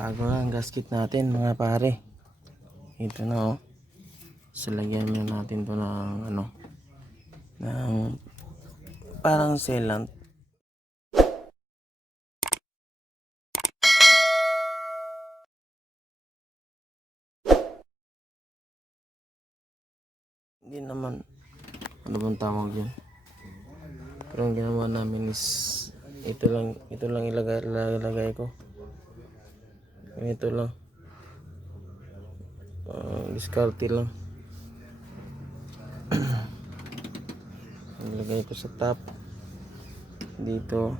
Bago na ang gasket natin mga pare. Ito na oh. Salagyan natin to ng ano, ng parang sealant. Hindi naman ano bang tawag yun, pero ang ginawa namin is ito lang ilagay ko. Ito lang, diskarte lang. Ilagay ko sa top dito.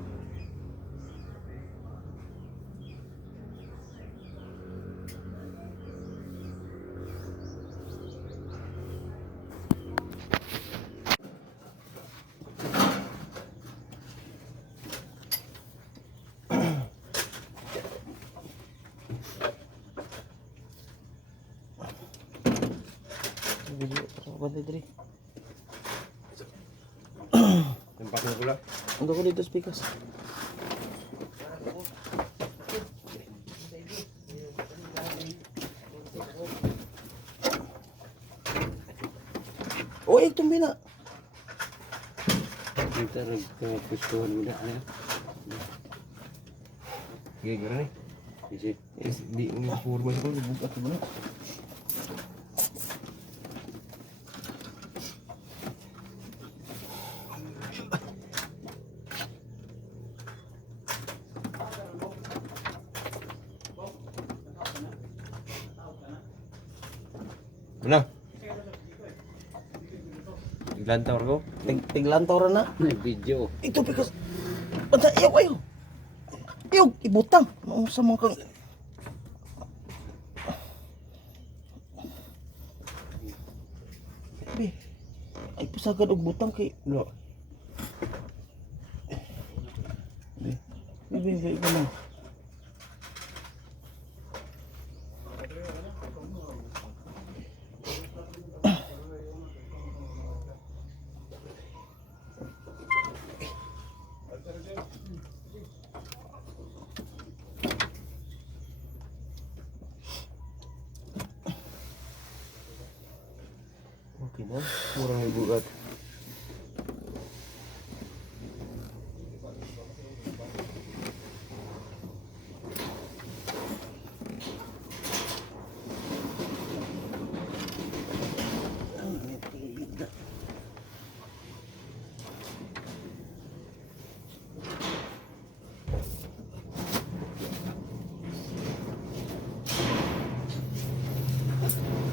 Video ako ba dito? Tempat mo pula. Ando ko dito speakers. Oh, ito na. Kita nagpustuhan mo na. Gagara nih. Di ini forma itu dibuka sebenarnya. Mana? Tiglantor ko? Tiglantor na. Video. Ito because basta ayaw. Ayaw, ibutang. Sa mga kang ay pasagad og butang kay lo. Be naman. Okay na, kurang ibugat.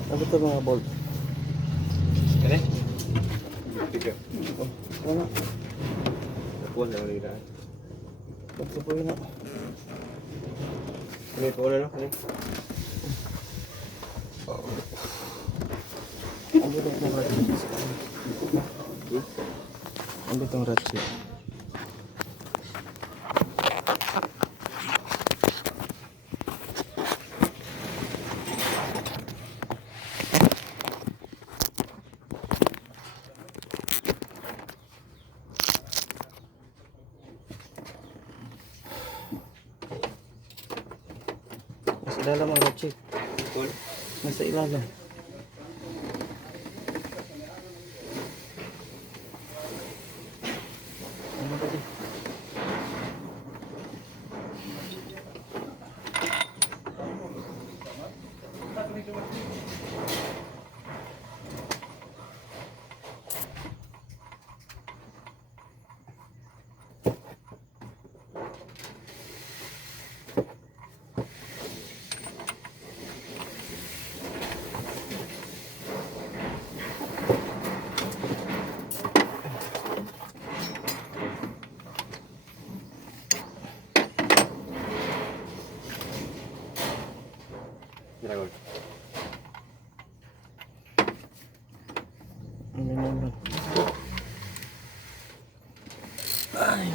Ano ito mga bolt? Kani? Tiga. Oh, ano? Kuan na ulit na. Ito po yun na. Kani po na no? Kani? Ano itong ratchet? Ano itong ratchet? Nasa ilalim ang ratchet. Kuan? Nasa ilalim. Ano ba ito? Dragon. Ano naman? Ay.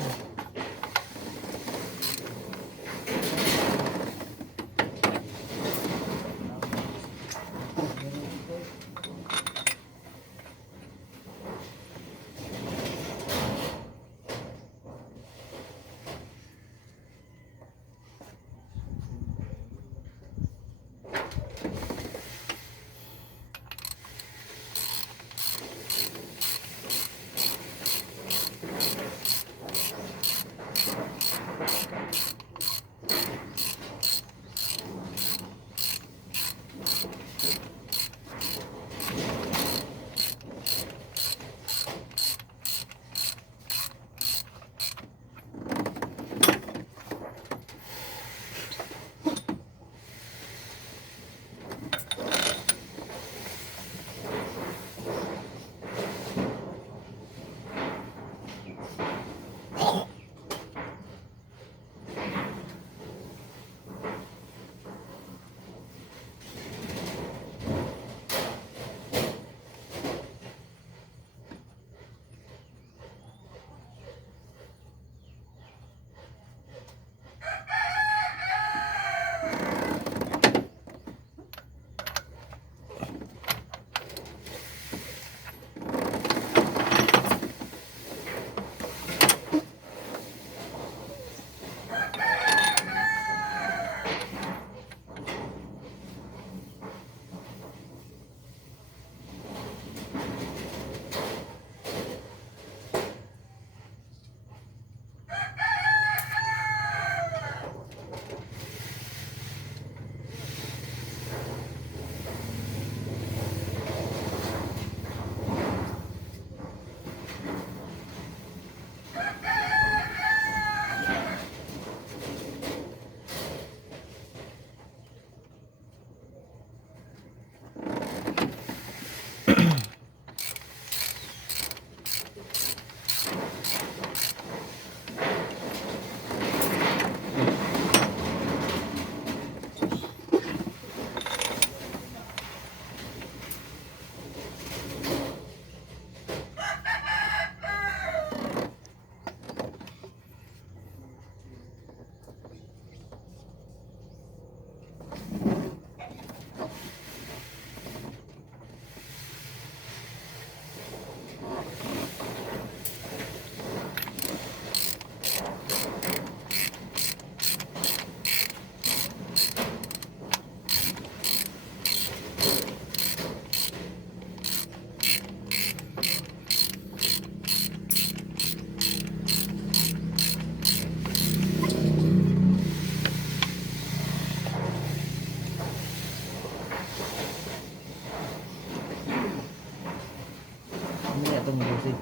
Hindi na itong dosi.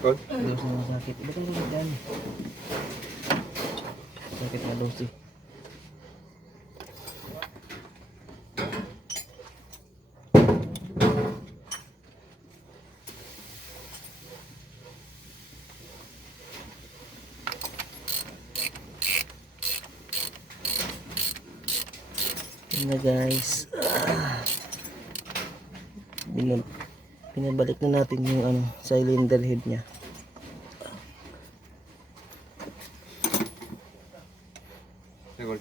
Kol? Dosi na sakit. Iba kang dosi dyan. Sakit na dosi. Yun na guys. Pinabalik na natin yung cylinder head niya. Kol.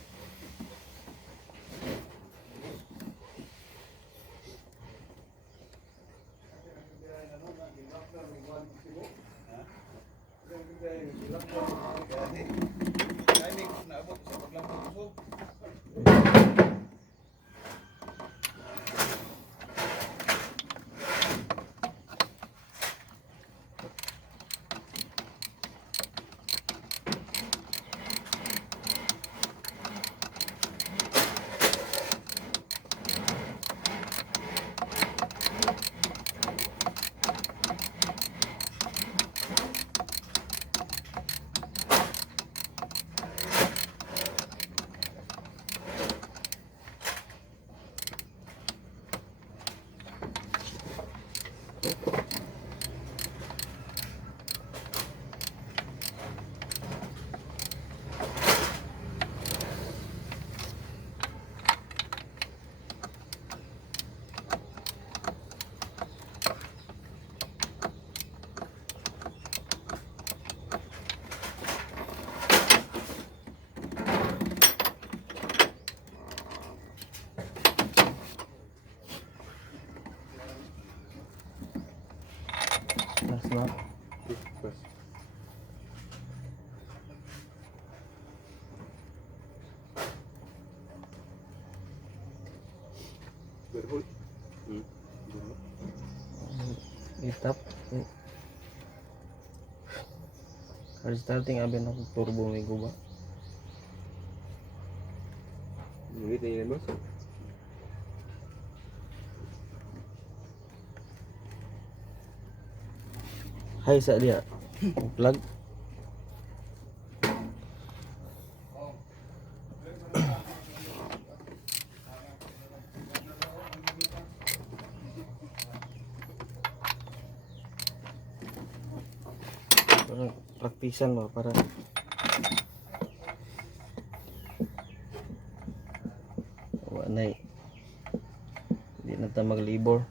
Last na. Pas. Overhaul. Itap. Restarting abin ako turbo may guba. Ngunit na yan, boss. Hay sa dia. Plug. Para praktisan ba para wanay hindi na ta maglibor.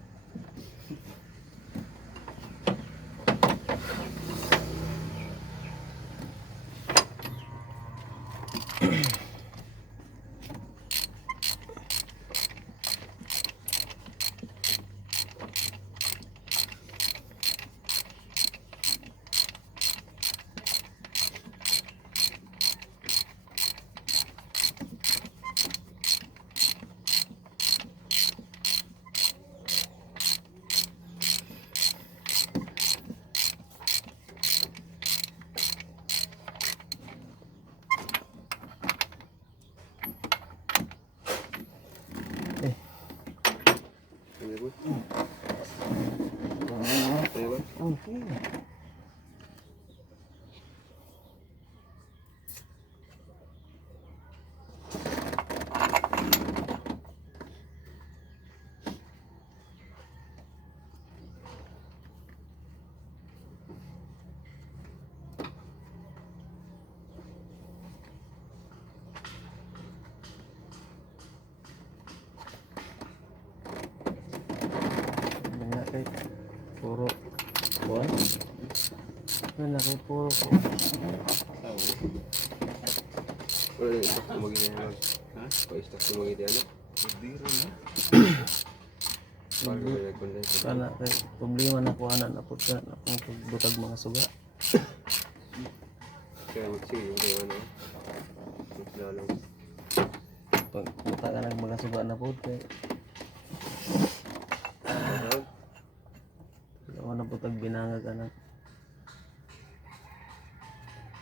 Wala kay puro ko. Wala yung stock tumagi niya. Ha? Pa-stock tumagi niya. Biro na. Para may nag-condense. Kana kay problema na ko ana na pud na kung pagbutag mga suga. Kaya sige yung ano. Lalo. Pag butag ka ng mga suga na pud kay wala na putag binangag ka na.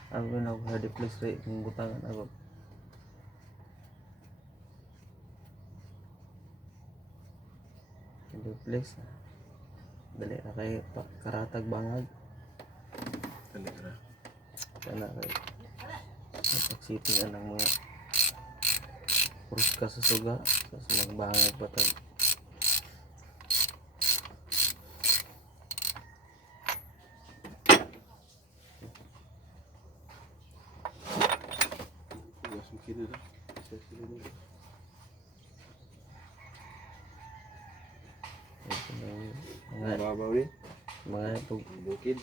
Ako na ako hard place rate kung butangan ako. Duplex dali na kay karatag bangag Dali na. kana kay pagsiting ang mga pruska sa suga sa mga bangag batag mga Mababaw ni. mga pag Bukid.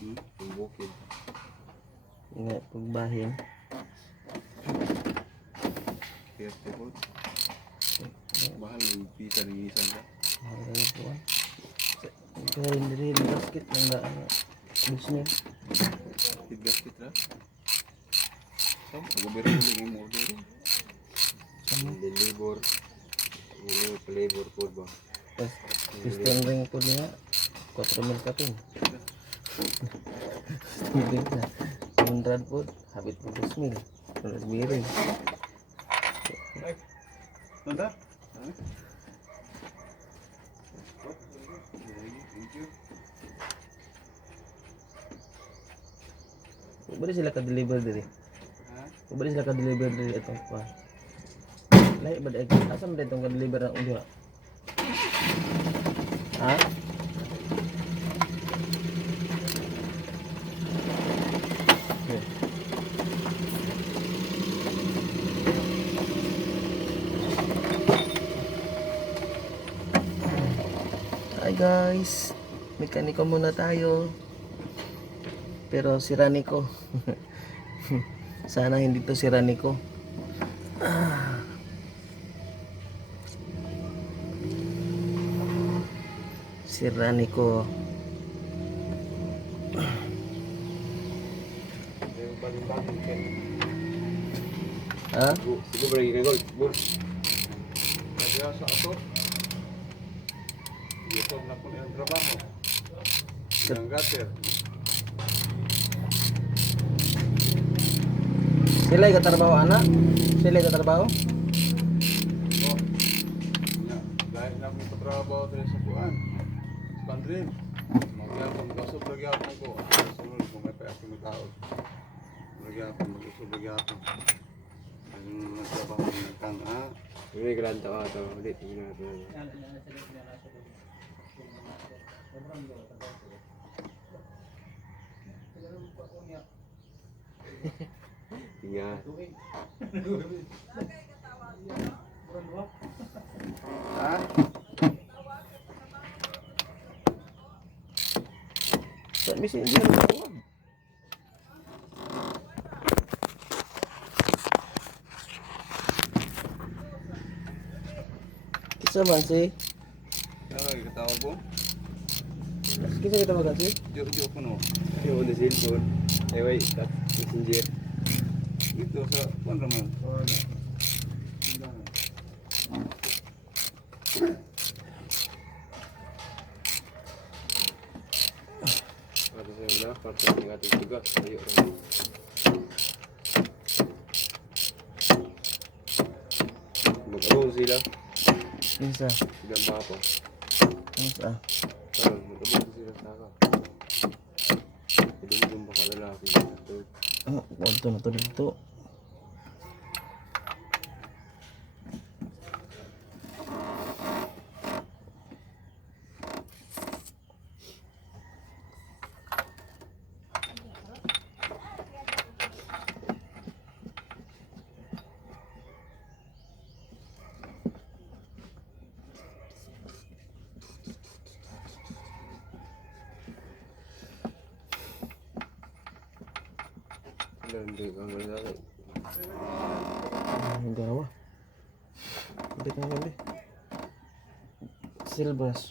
Yung bukid. mga pagbahin Kerte po. Mahal yung pisa ng nissan ka. mahal po kaya hindi rin basket lang na business Gasket na. So, mag-ubero ulit yung order. Deliver. Yung flavor po ba? tas piston ring po niya 4,000 kapin piston ring na 100 po habit po 2,000 tulas miring Nanda? Thank you. Bali sila ka-deliver diri. Bali sila ka-deliver diri itong pa. Lahi ba dai asa man itong ka-deliver ang uliha? Ha? Okay. Hi guys, mekaniko muna tayo. Pero sira niko. Sana hindi to sira niko. Sira niko. Ha? Sige bro, ikagol. Bur. Kaya sa ato. Ito na po yung trabaho. Ang gater. Sila yung katrabaho anak? Sila yung katrabaho? Dahil na akong katrabaho sa buwan. Sa pandrin. Magyapon, kasog nagyapon ko. Sunod ko may pa ako mag-out. Magyapon, mag-usog nagyapon. Ang nagtrabaho ng kang Ini gelan tahu atau ulit tinggal tu. Tinggal. Ah? Tak mesti dia buat. Sama sih. Ay, katawa ko. Kita kita makan sih. Jok ko no. Yung on the cellphone. Ay, wait, that messenger. Dito sa kuan raman. Ada saya bilang partai negatif juga. Ayo. Mag-oh sila. Bisa. Sila ba ako? Bisa. Parang mag-oh sila sa ako. Idong baka lalaki. Konto na to dito. Hindi ko malala. Ang gawa. Hindi ka gabi. Silvers.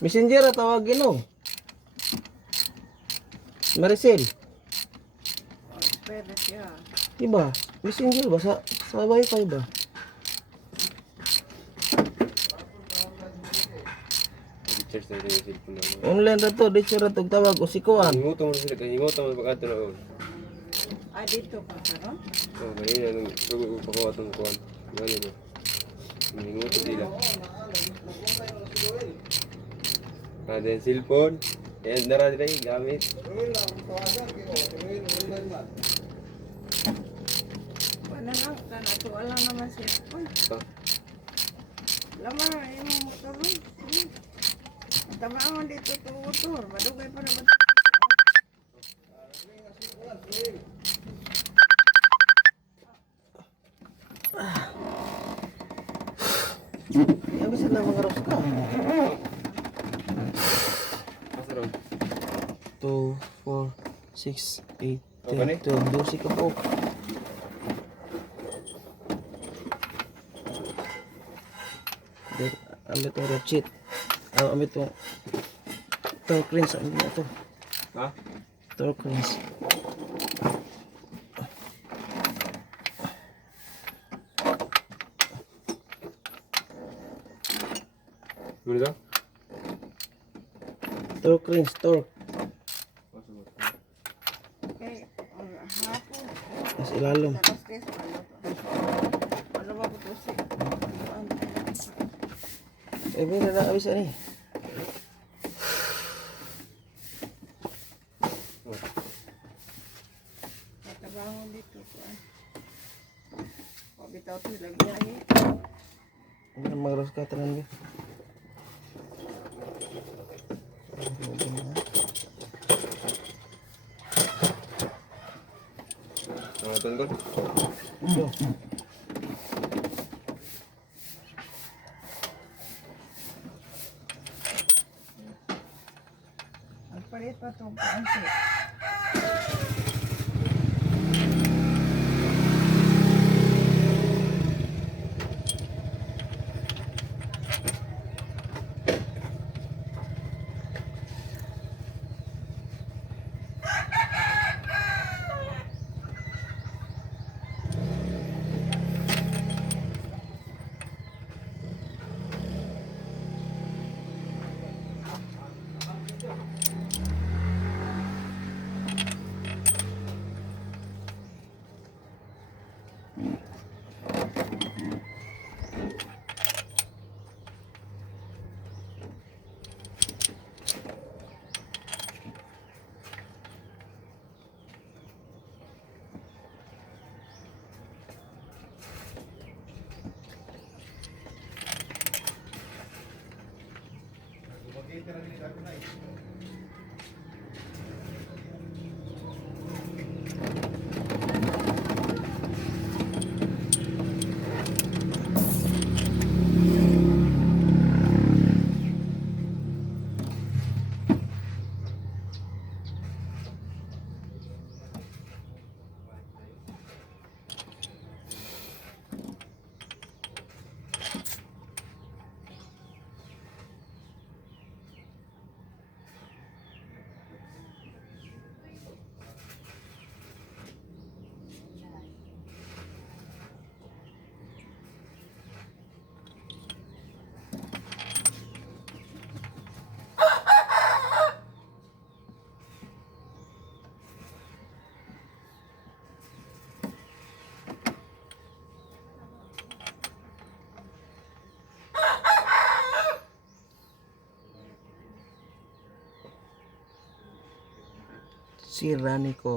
Messenger at tawagin o. Maricel. Pwede siya. Diba? Messenger ba? Sa wifi ba? Teachers na rin yung cellphone naman. Online na to. Dito na to tawag. O si Kuan. Hinguto mo sila. Hinguto mo pagkato na ako. Ah, dito pa ka, no? Oo, kanina nung pakuha itong kuhan. Ganyan mo. Hinguto sila. Ada yung cellphone. Ayan, nara nila yung gamit. Wala lang, wala naman siya. Uy, laman na yung magkaroon. Tamaan dito ito motor. Madugay pa naman. Ya bisa na mga ros ka. Masarap. 2, 4, 6, 8, Okay na 10, 12. 12 ka po. Amit yung ratchet. Amit yung torque wrench. Amit na ito. Ha? Torque wrench. Ano ito? Torque wrench. Torque. Okay, hapon. Mas ilalim. Tapos kayo sa ano ba ito siya? Eh, may nakakabisa ni. Natabangon dito ko. Bitaw ito lagyan eh. Ang mga ros ka tanan. Nangatun ko? So, Ang palit pa itong pansit. sira niko.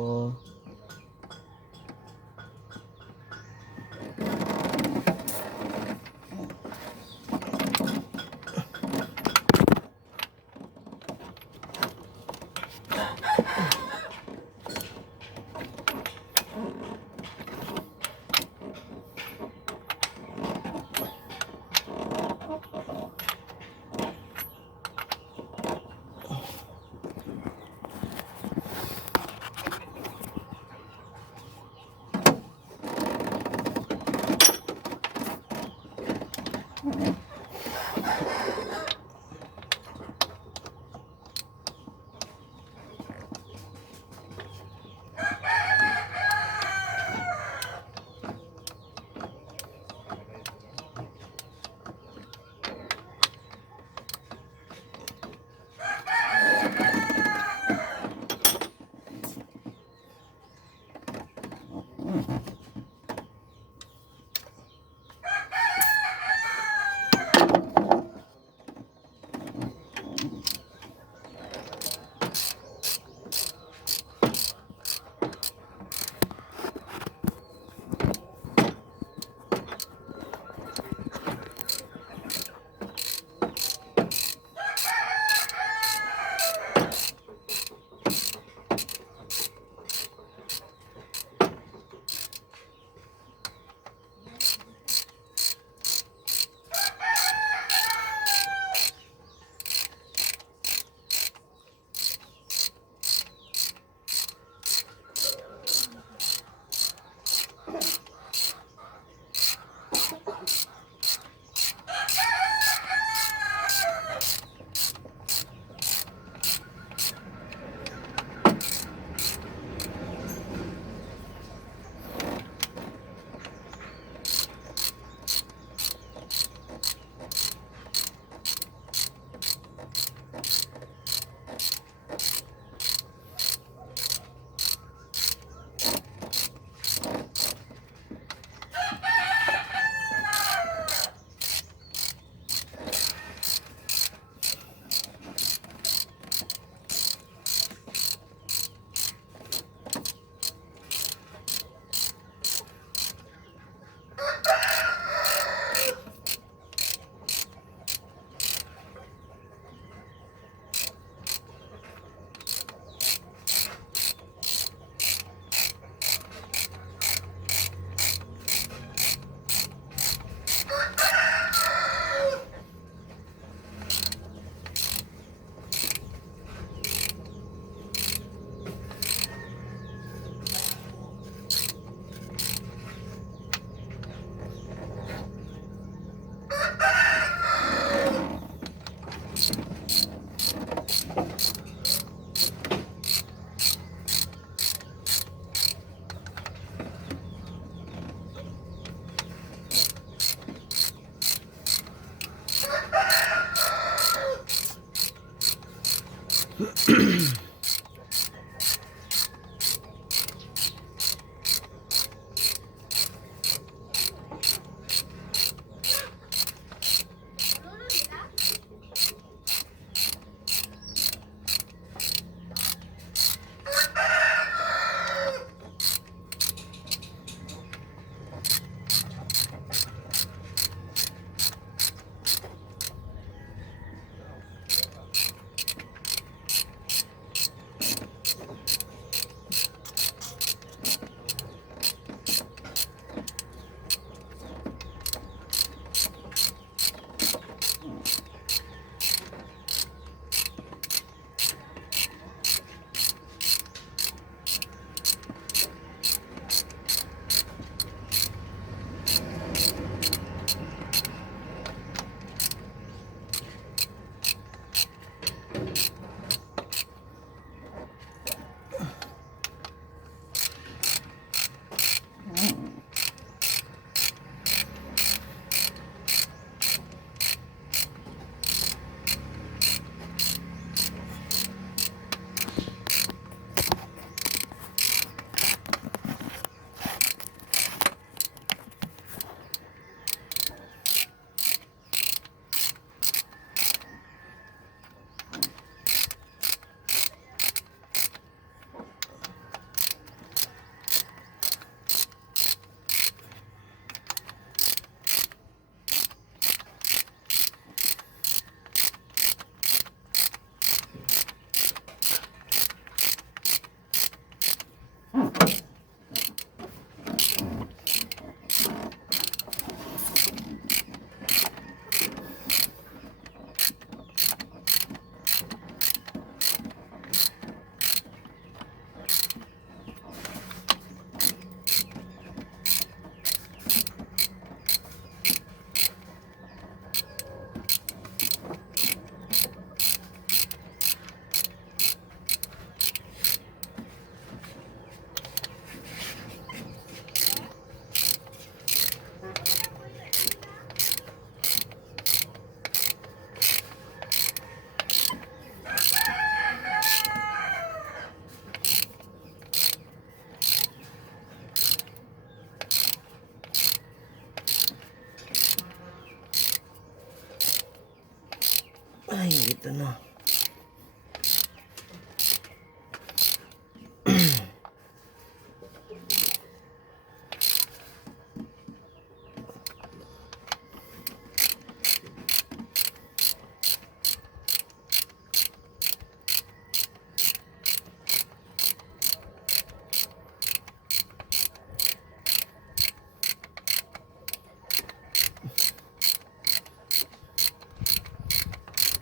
Ay, ito na.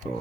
Oh.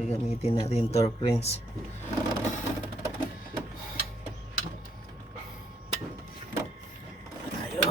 Gagamitin natin torque wrench. Tayo.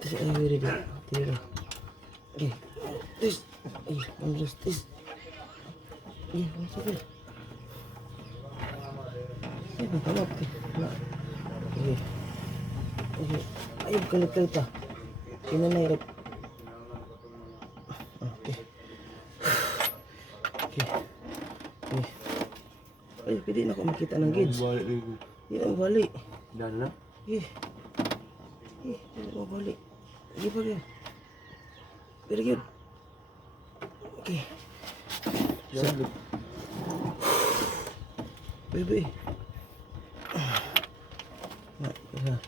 This is very good. Here. Okay. This. I'm just this. What's up here? Come up. Okay. Ayun, kalit-kalit ah. Sino na hirap? Okay. Okay. Ay, pwede na ako makita ng gauge. Hindi na mabali. Dan na? Hindi na mabali. Sige pa yun. Very good. Okay. Baby. Nah,